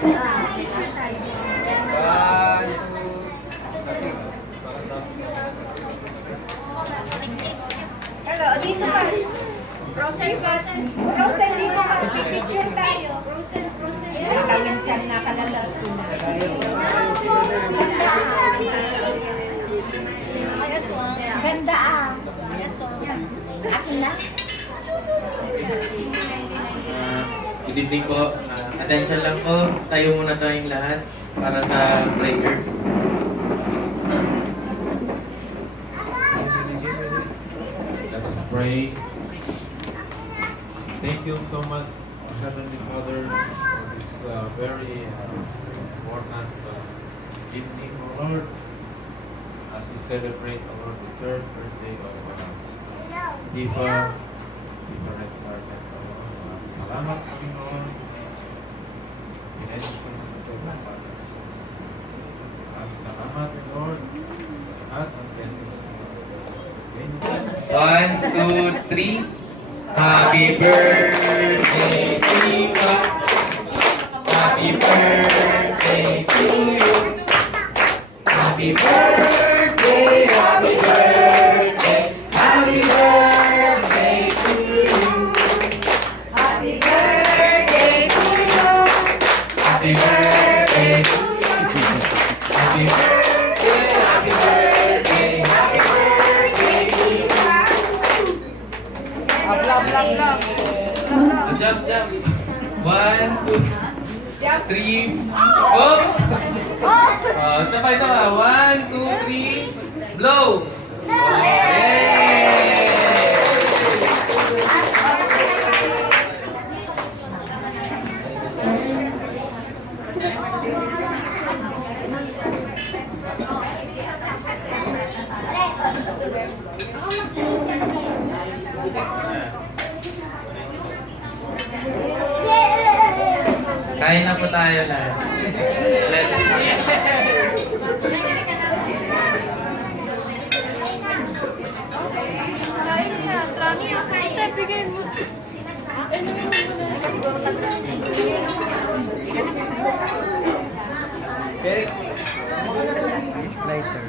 Picture tayo. Hello, dito ka. Rosen, Rosen. Rosen, dito ka. Picture tayo. Rosen, Rosen. Kailan siya nakalalag ko na. Ganda ah. Akin na. Good evening po. Attention lang po. Tayo muna tayong lahat para sa prayer. Let us pray. Thank you so much, Heavenly Father, for this very important evening, O Lord, as we celebrate, O Lord, the third birthday of Diva Red Carpet, O Lord. Salamat, Panginoon. Pinayos ko na ito, Father. Maraming salamat, Lord. At ang blessings mo. One, two, three. Happy birthday, Diva. Happy birthday to you. Happy birthday, happy birthday, happy birthday to you. Happy birthday to you. Happy birthday to you. Happy birthday, happy birthday, happy birthday to you. Jump, jump. One, two, three. Oh! Sabay-sabay. One, two, three. Blow! Oh, yay! Kain na po tayo lahat. Eric, lighter.